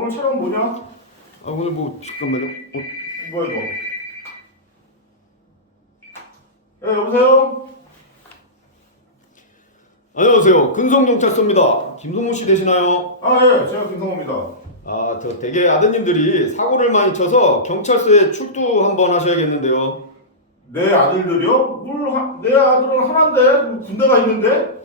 오늘 촬영 뭐냐? 아 오늘 뭐 잠깐만요. 뭐야 이거? 예, 여보세요? 안녕하세요. 근성경찰서입니다. 김성호 씨 되시나요? 아, 예, 제가 김성호입니다. 아, 저 댁에 아드님들이 사고를 많이 쳐서 경찰서에 출두 한번 하셔야겠는데요. 내 아들들이요? 내 아들은 하나인데 군대가 있는데?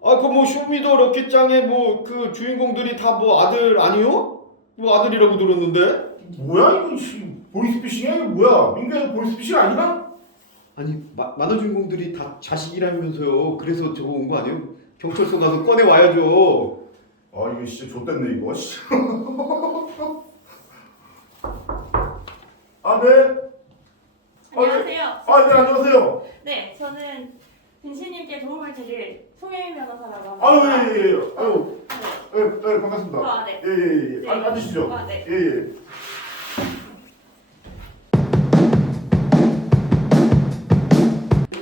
아, 그 뭐 쇼미더 럭키짱의 뭐 그 주인공들이 다 뭐 아들 아니요? 뭐 아들이라고 들었는데? 뭐야 이거 보이스피싱이야? 이거 뭐야? 민규야 보이스피싱 아니나? 아니 만화 주인공들이 다 자식이라면서요. 그래서 저거 온 거 아니에요? 경찰서 가서 꺼내 와야죠. 아 이거 진짜 좆됐네 이거. 아, 네. 안녕하세요. 아, 네, 안녕하세요. 네, 저는 근시님께 도움을 드릴 송혜민 변호사라고 합니다. 아유, 예, 예, 예. 아유, 예, 반갑습니다. 아, 네. 예, 예, 예. 네. 앉으시죠. 아, 네. 예, 예.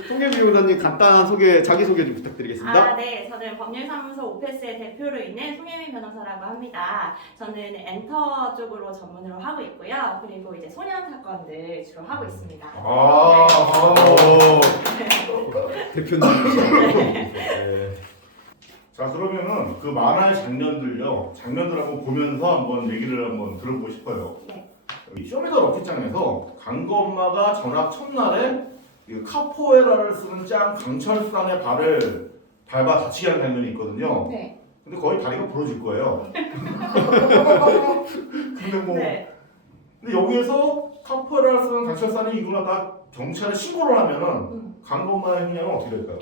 송혜미 변호사님 간단한 자기 소개 좀 부탁드리겠습니다. 아, 네. 저는 법률사무소 오페스의 대표로 있는 송혜민 변호사라고 합니다. 저는 엔터 쪽으로 전문으로 하고 있고요. 그리고 이제 소년 사건들 주로 하고 있습니다. 아, 대표님. 네. 자, 그러면은 그 만화의 장면들 한번 보면서 한번 얘기를 한번 들어보고 싶어요. 네. 여기 쇼미더 럭키짱에서 강건마가 전학 첫날에 이 카포에라를 쓰는 짱 강철산의 발을 밟아 다치게 하는 장면이 있거든요. 네. 근데 거의 다리가 부러질 거예요. 근데 뭐 네. 근데 여기에서 카포에라를 쓰는 강철산이 이구나 다 경찰에 신고를 하면은 강건마의 형량은 어떻게 될까요?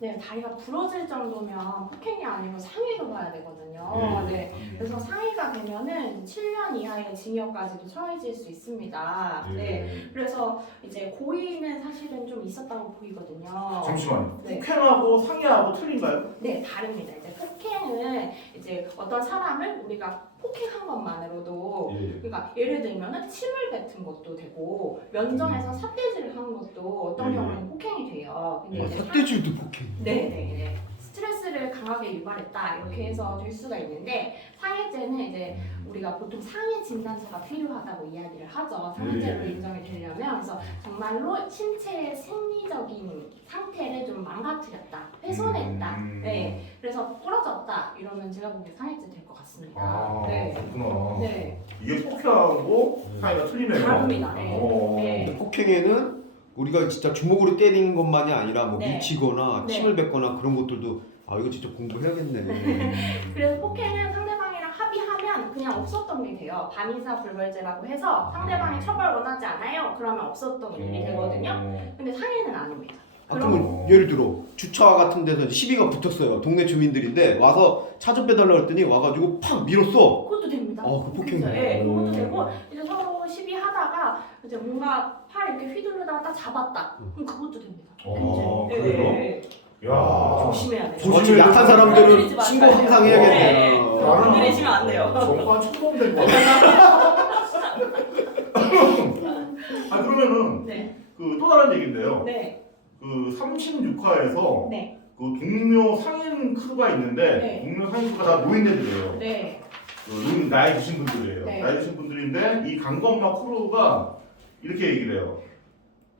네, 다리가 부러질 정도면 폭행이 아니고 상해로 가야 되거든요. 예. 네. 그래서 상해가 되면은 7년 이하의 징역까지도 처해질 수 있습니다. 네. 그래서 이제 고의는 사실은 좀 있었다고 보이거든요. 잠시만요. 네. 폭행하고 상해하고 틀린가요? 네, 다릅니다. 이제 폭행은 이제 어떤 사람을 우리가 폭행한 것만으로도 그러니까 예를 들면은 침을 뱉은 것도 되고 면전에서 삿대질을 하는 것도 어떤 예. 경우는 폭행이 돼요. 근데 이제 삿대질도 폭행. 네네. 스트레스를 강하게 유발했다 이렇게 해서 될 수가 있는데 상해죄는 이제 우리가 보통 상해 진단서가 필요하다고 이야기를 하죠. 상해죄로 네. 인정이 되려면 그래서 정말로 신체의 생리적인 상태를 좀 망가뜨렸다, 훼손했다. 네. 그래서 부러졌다 이러면 제가 보기엔 상해죄 될 것 같습니다. 아, 네. 그렇구나. 네. 이게 폭행하고 상해가 틀리네요. 다릅니다. 네. 어. 네. 폭행에는 우리가 진짜 주먹으로 때리는 것만이 아니라 뭐 네. 밀치거나 네. 침을 뱉거나 그런 것들도 아 이거 진짜 공부해야겠네. 그래서 폭행은 상대방이랑 합의하면 그냥 없었던 게 돼요. 반의사 불벌죄라고 해서 상대방이 처벌 원하지 않아요. 그러면 없었던 일이 되거든요. 근데 상해는 아닙니다. 아, 그러면 예를 들어 주차 같은 데서 이제 시비가 붙었어요. 동네 주민들인데 와서 차 좀 빼달라 그랬더니 와가지고 팍 밀었어. 그것도 됩니다. 그 폭행이네. 네, 그것도 되고 이제 서로 시비하다가 이제 뭔가 팔 이렇게 휘두르다가 딱 잡았다. 그럼 그것도 됩니다. 그래요? 네. 야. 조심해야 돼요. 조심 약한 사람들은 신고 항상 해야겠네요. 네. 나는 건드리시면 안 돼요. 정말 처음 된것 같아. 아, 그러면은 네. 그 또 다른 얘기인데요. 네. 그 36화에서 네. 그 동료 상인 크루가 있는데 네. 동료 상인 크루가 다 노인네들이에요. 네. 그 나이 드신 분들이에요. 네. 나이 드신 분들인데 이 강건마 크루가 이렇게 얘기를 해요.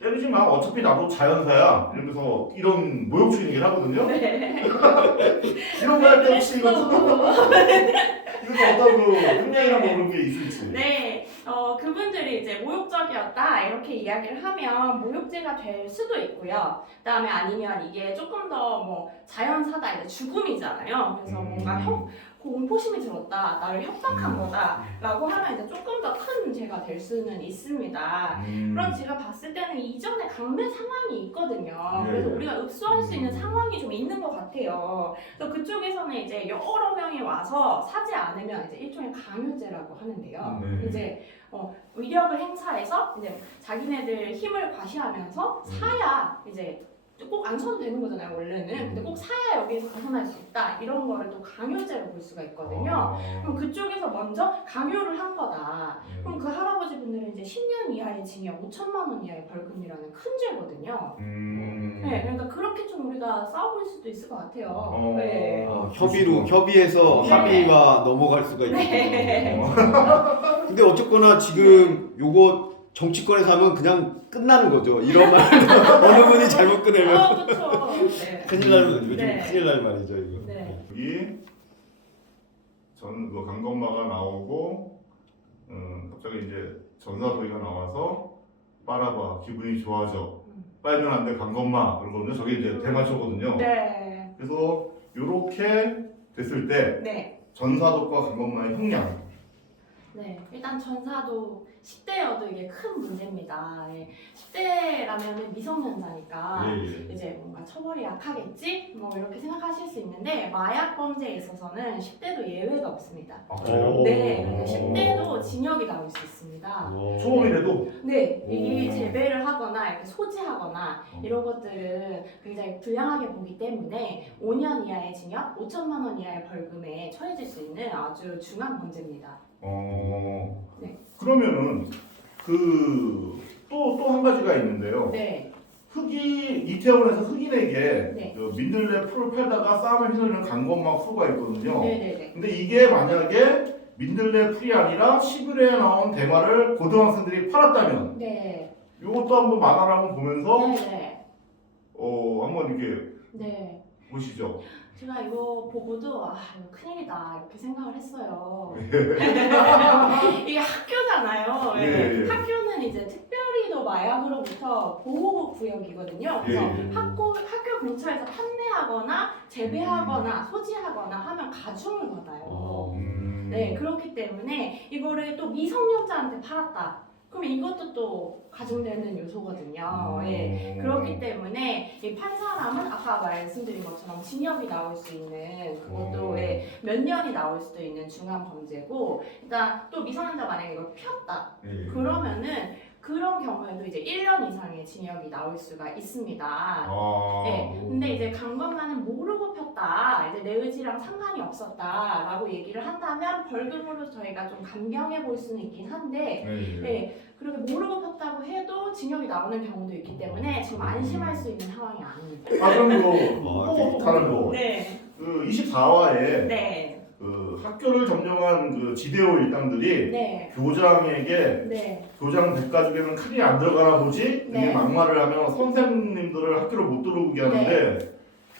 때리지 마. 어차피 나도 자연사야. 이러면서 이런 모욕적인 얘기를 하거든요. 네. 이런 거 할 때 혹시 이거 어떤 그 형량이나 뭐 그런 게 있을지. 네, 그분들이 이제 모욕적이었다 이렇게 이야기를 하면 모욕죄가 될 수도 있고요. 그다음에 아니면 이게 조금 더 뭐 자연사다 이제 죽음이잖아요. 그래서 뭔가 공포심이 들었다, 나를 협박한 거다라고 하면 이제 조금 더 큰 죄가 될 수는 있습니다. 그럼 제가 봤을 때는 이전에 강매 상황이 있거든요. 네. 그래서 우리가 읍수할 수 있는 상황이 좀 있는 것 같아요. 그래서 그쪽에서는 이제 여러 명이 와서 사지 않으면 이제 일종의 강요죄라고 하는데요. 네. 이제 위력을 행사해서 이제 자기네들 힘을 과시하면서 사야 이제 꼭 안 써도 되는 거잖아요 원래는. 근데 꼭 사야 여기에서 벗어날 수 있다 이런 거를 또 강요죄로 볼 수가 있거든요. 그럼 그쪽에서 먼저 강요를 한 거다. 그럼 그 할아버지 분들은 이제 10년 이하의 징역 5천만 원 이하의 벌금이라는 큰 죄거든요. 네, 그러니까 그렇게 좀 우리가 싸워볼 수도 있을 것 같아요. 네. 협의해서 네. 합의가 넘어갈 수가 있고. 네. 근데 어쨌거나 지금 요거 정치권에서 하면 그냥 끝나는 거죠. 이런 말 어느 분이 잘못 꺼내면 그렇죠. 네. 큰일 나는 거죠. 요즘 네. 큰일 날 말이죠 이거. 네. 여기 그 강건마가 나오고 갑자기 이제 전사도의가 나와서 빨아봐 기분이 좋아져 빨면 안 돼 강건마 그러거든요. 저게 이제 대마초거든요. 네. 그래서 이렇게 됐을 때 네. 전사도과 강건마의 형량 네. 일단 전사도 10대여도 이게 큰 문제입니다. 예. 10대라면 미성년자니까 예. 이제 뭔가 처벌이 약하겠지? 뭐 이렇게 생각하실 수 있는데 마약 범죄에 있어서는 10대도 예외가 없습니다. 아 그래요? 네. 그러니까 10대도 징역이 나올 수 있습니다. 초범이라도 네, 이 오. 재배를 하거나 이렇게 소지하거나 이런 것들은 굉장히 불량하게 보기 때문에 5년 이하의 징역, 5천만 원 이하의 벌금에 처해질 수 있는 아주 중한 문제입니다. 네. 그러면은 또 한 가지가 있는데요. 네, 이태원에서 흑인에게 네. 그 민들레 풀을 팔다가 싸움을 휘둘리는 강건마 후가 있거든요. 네, 네, 네. 근데 이게 만약에 민들레 풀이 아니라 11회에 나온 대마를 고등학생들이 팔았다면 네, 이것도 한번 만화를 한번 보면서 네, 네. 한번 이렇게 네. 보시죠. 제가 이거 보고도 아 이거 큰일이다 이렇게 생각을 했어요. 이게 학교잖아요. 예. 예, 예. 학교는 이제 특별히도 마약으로부터 보호 구역이거든요. 그래서 예, 예. 학교 근처에서 판매하거나 재배하거나 소지하거나 하면 가중을 받아요. 네, 그렇기 때문에 이거를 또 미성년자한테 팔았다. 그럼 이것도 또 가중되는 요소거든요. 예. 그렇기 때문에 이 판 사람은 아까 말씀드린 것처럼 징역이 나올 수 있는 그것도 예, 몇 년이 나올 수도 있는 중한 범죄고 일단 또 미성년자 만약에 이걸 폈다. 예. 그러면은 그런 경우에도 이제 1년 이상의 징역이 나올 수가 있습니다. 네, 근데 이제 강건마는 모르고 폈다, 이제 내 의지랑 상관이 없었다라고 얘기를 한다면 벌금으로 저희가 좀 감경해 볼 수는 있긴 한데, 네, 그렇게 모르고 폈다고 해도 징역이 나오는 경우도 있기 때문에 지금 안심할 수 있는 상황이 아닙니다. 그럼 또 다른 거. 네, 그 24화에 네, 그 학교를 점령한 그 지대호 일당들이 네, 교장에게 네, 교장 백가죽에는 칼이 안 들어가나 보지? 네. 이렇게 막말을 하며 선생님들을 학교로 못 들어오게 하는데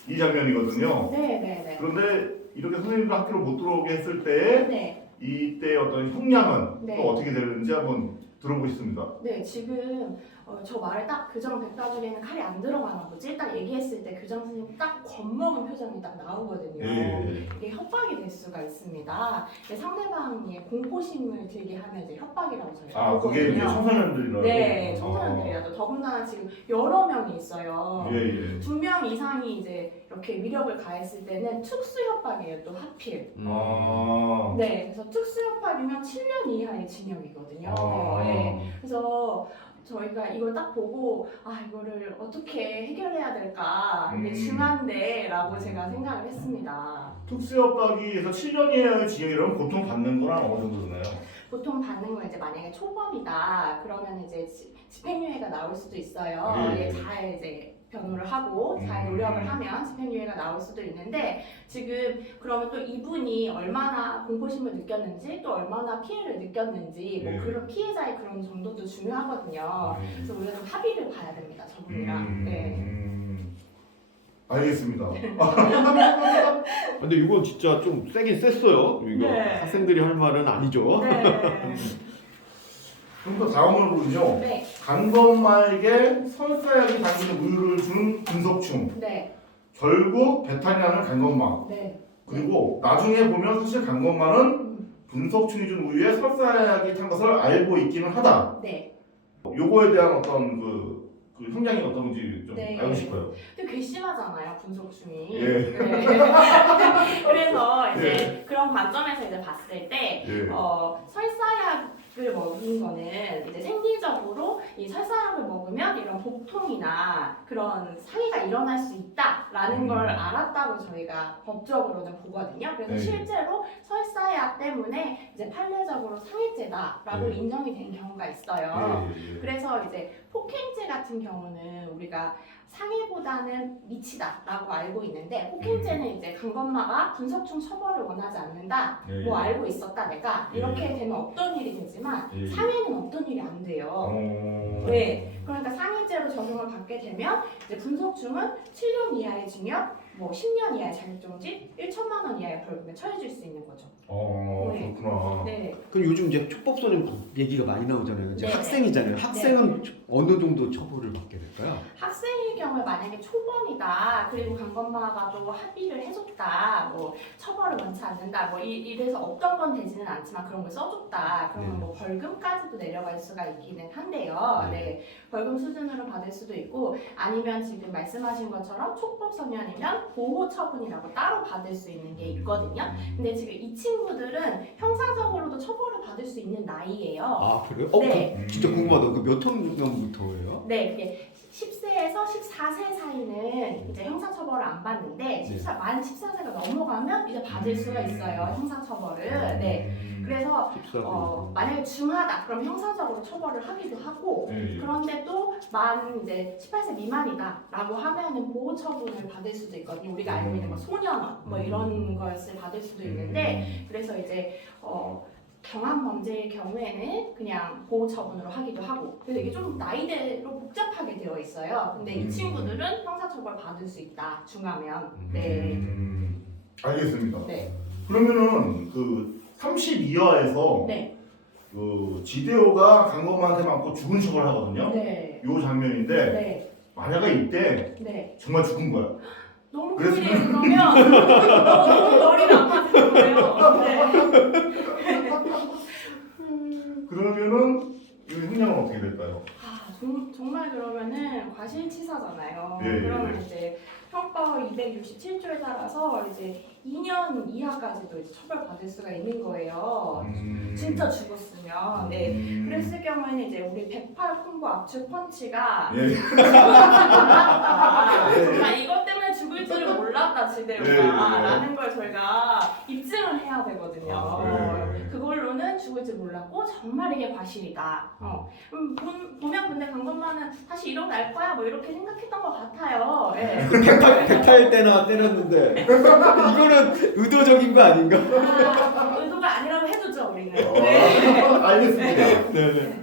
이 장면이거든요. 네, 네, 네. 그런데 이렇게 선생님들 학교로 못 들어오게 했을 때 네. 이때 어떤 형량은 네. 또 어떻게 되는지 한번 들어보겠습니다. 네, 지금 저 말을 딱 교장 백가죽에는 칼이 안 들어가나 보지? 딱 얘기했을 때 교장 선생님 딱 겁먹은 표정이 딱 나오거든요. 이게 협박이 될 수가 있습니다. 상대방이 공포심을 들게 하면 이제 협박이라고 저희가 그게 이제 청소년들이라고? 네, 청소년들이라도 더군다나 지금 여러 명이 있어요. 예. 2명 이상이 이제 이렇게 위력을 가했을 때는 특수 협박이에요. 또 하필. 네, 그래서 특수 협박이면 7년 이하의 징역이거든요. 네, 그래서 저희가 이걸 딱 보고 이거를 어떻게 해결해야 될까 이게 중한데라고 제가 생각을 했습니다. 특수협박이에서 7년 이하의 징역이라면 보통 받는 거랑 어느 정도 되나요? 보통 받는 건 이제 만약에 초범이다 그러면 이제 집행유예가 나올 수도 있어요. 네. 잘 이제 변호를 하고 잘 노력을 하면 집행유예가 나올 수도 있는데 지금 그러면 또 이분이 얼마나 공포심을 느꼈는지 또 얼마나 피해를 느꼈는지 뭐 네. 그런 피해자의 그런 정도도 중요하거든요. 그래서 우리가 좀 합의를 봐야 됩니다. 저분이랑. 네. 알겠습니다. 근데 이건 진짜 좀 세긴 셌어요. 이거 네. 학생들이 할 말은 아니죠. 네. 그럼 또 다음으로 보죠. 네. 강건마에게 설사약이 담긴 우유를 준 분석충. 네. 결국 배탈이라는 강건마. 네. 그리고 나중에 보면 사실 강건마는 분석충이 준 우유에 설사약이 탄 것을 알고 있기는 하다. 네. 요거에 대한 어떤 그 형량이 어떤지 좀 네. 알고 싶어요. 근데 괘씸하잖아요, 분석충이. 예. 네. 그래서 이제 그런 관점에서 이제 봤을 때 예. 설사약을 먹인 거는 이제 생리적으로 이 설사약을 먹으면 이런 고통이나 그런 상해가 일어날 수 있다라는 걸 알았다고 저희가 법적으로는 보거든요. 그래서 네. 실제로 설사약 때문에 이제 판례적으로 상해죄다라고 네. 인정이 된 경우가 있어요. 예. 그래서 이제 폭행죄 같은 경우는 우리가 상해보다는 미치다라고 알고 있는데 폭행죄는 이제 강건마가 분석중 처벌을 원하지 않는다 예. 뭐 알고 있었다 내가 이렇게 예. 되면 없던 일이 되지만 예. 상해는 없던 일이 안 돼요. 네, 그러니까 상해죄로 적용을 받게 되면 이제 분석중은 7년 이하의 징역, 뭐 10년 이하의 자격정지, 1천만 원 이하의 벌금에 처해질 수 있는 거죠. 네. 그렇구나. 네, 그럼 요즘 이제 촉법소년 얘기가 많이 나오잖아요. 이제 네. 학생이잖아요. 학생은 어느 정도 처벌을 받게 될까요? 학생의 경우에 만약에 초범이다, 그리고 강건마가 또 합의를 해줬다, 뭐 처벌을 원치 않는다, 뭐 이래서 없던 건 되지는 않지만 그런 걸 써줬다, 그러면 네. 뭐 벌금까지도 내려갈 수가 있기는 한데요. 네, 벌금 수준으로 받을 수도 있고 아니면 지금 말씀하신 것처럼 촉법소년이면 보호처분이라고 따로 받을 수 있는 게 있거든요. 근데 지금 이 친구들은 형사적으로도 처벌을 받을 수 있는 나이예요. 아 그래요? 네. 진짜 궁금하다. 그 몇 학년부터예요? 네, 그게 10세에서 14세 사이는 이제 형사처벌을 안 받는데 만 14세가 넘어가면 이제 받을 수가 있어요. 형사처벌을. 네. 그래서 14세. 만약에 중하다 그럼 형사적으로 처벌을 하기도 하고 그런데 또 만 이제 18세 미만이다라고 하면은 보호 처분을 받을 수도 있거든요. 우리가 알고 있는 뭐 소년원 뭐 이런 것을 받을 수도 있는데 그래서 이제 경한 범죄의 경우에는 그냥 보호 처분으로 하기도 하고 그래서 이게 좀 나이대로 복잡하게 되어 있어요. 근데 이 친구들은 형사처벌 받을 수 있다 중하면. 네. 알겠습니다. 네. 그러면은 그 32화에서 네. 그 지대호가 강건마한테 맞고 죽은 척을 하거든요. 네. 요 장면인데 네. 만약에 이때 네. 정말 죽은 거야. 너무 그래서- 큰일이에요. 그러면 너무 머리가 아파지는 거예요. 네. 그러면은 이 형량은 어떻게 될까요? 정말 그러면은 과실치사잖아요. 예, 예, 그러면 예. 이제 형법 267조에 따라서 이제 2년 이하까지도 이제 처벌받을 수가 있는 거예요. 진짜 죽었으면. 네. 그랬을 경우에는 이제 우리 108 콤보 압축 펀치가 예. 몰랐다. 예. 정말 이것 때문에 죽을 줄을 몰랐다 지대로가 예, 예, 예. 라는 걸 저희가 입증을 해야 되거든요. 아, 예. 그걸로는 죽을 줄 몰랐고 정말 이게 과실이다. 보면 근데 강건마는 다시 일어날 거야 뭐 이렇게 생각했던 것 같아요. 예. 108 때나 때렸는데 이거는 의도적인 거 아닌가? 의도가 아니라고 해두죠 우리는. 네. 알겠습니다. 네네.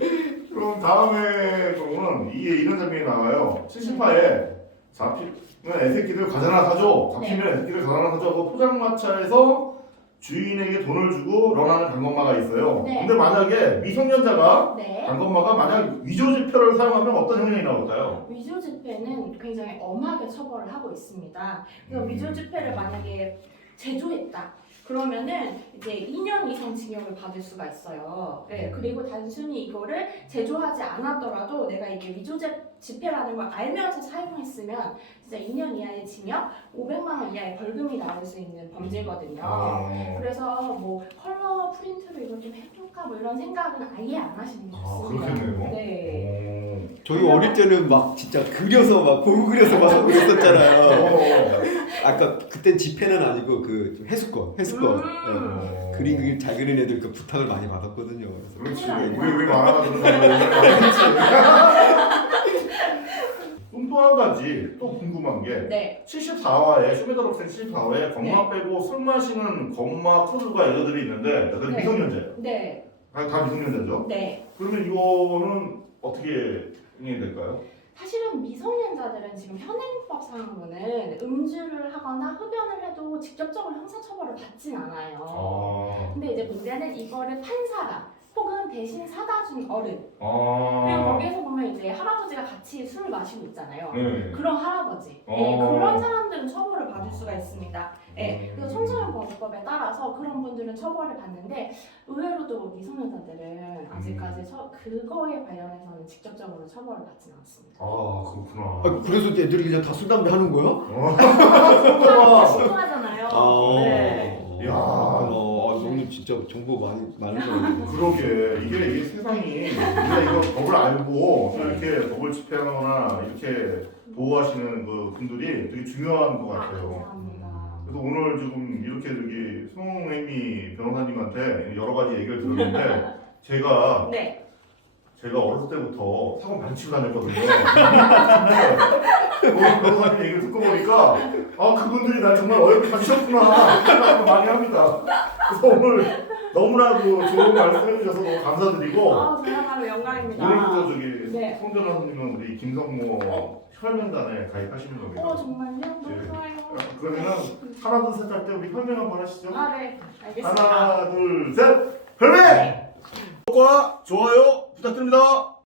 그럼 다음에 경우는 이런 장면이 나와요. 70화에 잡히면 애새끼들 과자나 사줘. 잡히면 애새끼들 과자나 사줘. 하고 포장마차에서 주인에게 돈을 주고 런하는 강건마가 있어요. 네. 근데 만약에 미성년자가 네. 강건마가 만약 위조지표를 사용하면 어떤 형량이 나올까요? 위조 집회는 굉장히 엄하게 처벌을 하고 있습니다. 그래서 위조 집회를 만약에 제조했다. 그러면은 이제 2년 이상 징역을 받을 수가 있어요. 네, 그리고 단순히 이거를 제조하지 않았더라도 내가 이게 위조 집회라는 걸 알면서 사용했으면 진짜 2년 이하의 징역, 500만 원 이하의 벌금이 나올 수 있는 범죄거든요. 그래서 뭐 컬러 프린트로 이걸 좀 해볼까 뭐 이런 생각은 아예 안 하시는 게 좋습니다. 그렇겠네요. 네. 저희 어릴 때는 막 진짜 그려서 막 고루 그려서 막 하고 있었잖아요. 아까 그땐 집회는 아니고 그 해수권. 네. 그림 잘 그리는 애들 그 부탁을 많이 받았거든요. 그렇지. 큰일 우리 만화가 그런 거 또 한 가지 또 궁금한 게 네. 74화에 쇼메더 학생 74화에 건마 빼고 술 마시는 건마 크루가 여자들이 있는데 여자들 네. 미성년자예요. 네. 다 미성년자죠? 네. 그러면 이거는 어떻게 행해야 될까요? 사실은 미성년자들은 지금 현행법상으로는 음주를 하거나 흡연을 해도 직접적으로 형사처벌을 받진 않아요. 근데 이제 문제는 이거를 판사가 혹은 대신 사다 준 어른 그리고 거기에서 보면 이제 할아버지가 같이 술을 마시고 있잖아요. 네. 그런 할아버지 그런 사람들은 처벌을 받을 수가 있습니다. 네. 그래서 청소년 보호법에 따라서 그런 분들은 처벌을 받는데 의외로도 미성년자들은 아직까지 그거에 관련해서는 직접적으로 처벌을 받지는 않습니다. 그렇구나. 그래서 애들이 그냥 다 술 담배 하는 거야? 신고하잖아요. 네. 야. 너무 진짜 정보 많은 거예요. 그러게 이게 세상이 우리가 이거 법을 알고 또 이렇게 법을 집행하거나 이렇게 보호하시는 그 분들이 되게 중요한 것 같아요. 감사합니다. 그래서 오늘 지금 이렇게 저기 송혜미 변호사님한테 여러 가지 얘기를 들었는데 제가 네. 어렸을 때부터 사고 많이 치고 다녔거든요. 근데 오늘 변호사님 얘기를 듣고 보니까 그분들이 날 정말 어렵게 다치셨구나 생각을 많이 합니다. 그래서 오늘 너무나도 좋은 말씀 해주셔서 너무 감사드리고 저야말로 영광입니다. 오늘부터 저기 네. 송 변호사님은 우리 김성모 혈맹단에 가입하시는 겁니다. 정말요? 너무 네. 좋아요. 그러면 하나 둘 셋 할 때 우리 혈맹 한번 하시죠. 네. 알겠습니다. 하나 둘 셋 혈맹! 구독과 좋아요 부탁드립니다.